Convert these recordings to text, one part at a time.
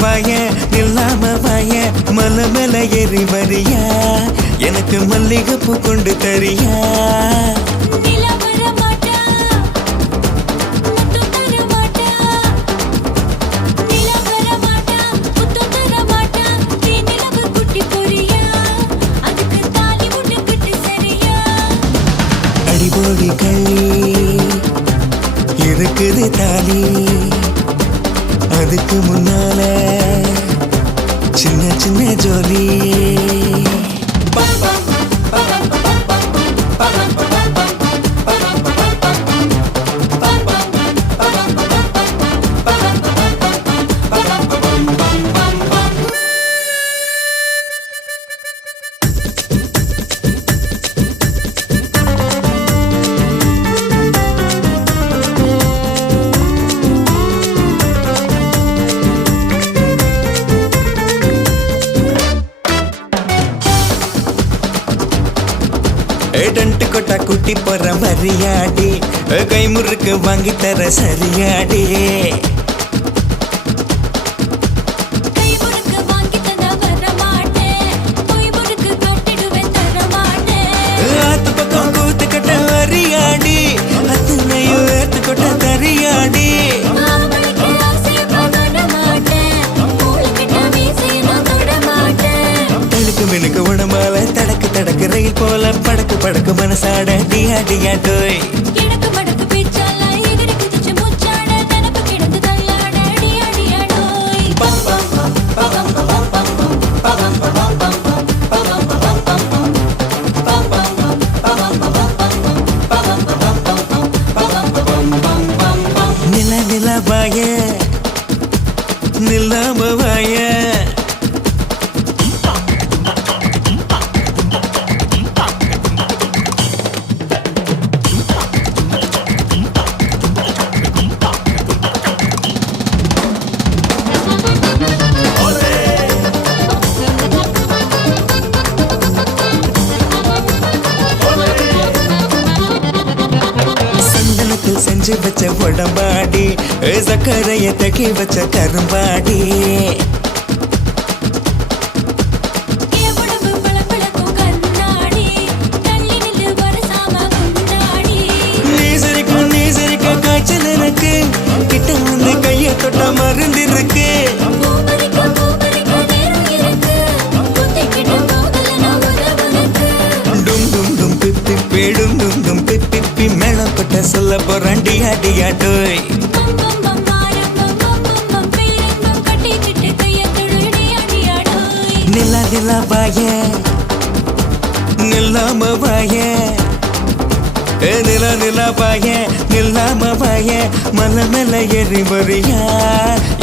வாய நில்லாம வாய மலை மேல ஏறி வரியா எனக்கு மல்லிகைப்பூ கொண்டு தரியா அடிபோடி கள்ளி இருக்குது தாலி அதுக்கு முன்னால சின்ன சின்ன ஜோலி டன்ட்டு கொட்டா குட்டி போற வரியாடி கை முறுக்கு வாங்கி தர சரியாடி ஆத்து பக்கம் கூத்து கட்ட வரியாடி அத்தனையும் ஏத்து கொட்ட தரியாடி தடுக்கு மினுக்கு உடம்பால தடக்கு தடக்கு ரயில் போல படக்கு படக்கு மனசாட டியா டியா டோய் நில நில வாய நில்லாம வாய செஞ்சு வச்ச உடம்பாடி சக்கரைய தக்கி வச்ச கரும்பாடி நீ சிரிக்க காய்ச்சல் எனக்கு கிட்ட வந்து கைய தொட்ட மருந்து இருக்கு டும் டும் டும் பிப்பி பேடும் டும் டும் பிப்பி மேளம் கொட்ட சொல்ல போறான் டியா டியா டோய் நிலா நிலா வாய நில்லாம வாய நிலா நிலா வாய நில்லாம வாய மலை மேல ஏறி வரியா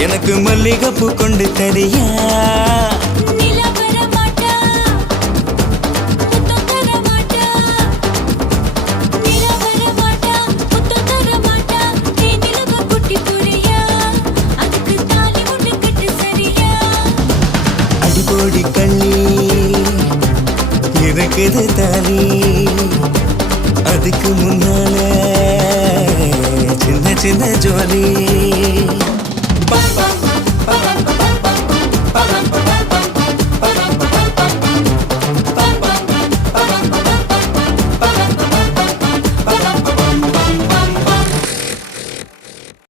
எனக்கு மல்லிகைப்பூ கொண்டு தரியா அடிபோடி கள்ளி இருக்குது தாலி அதுக்கு முன்னால சின்ன சின்ன ஜோலி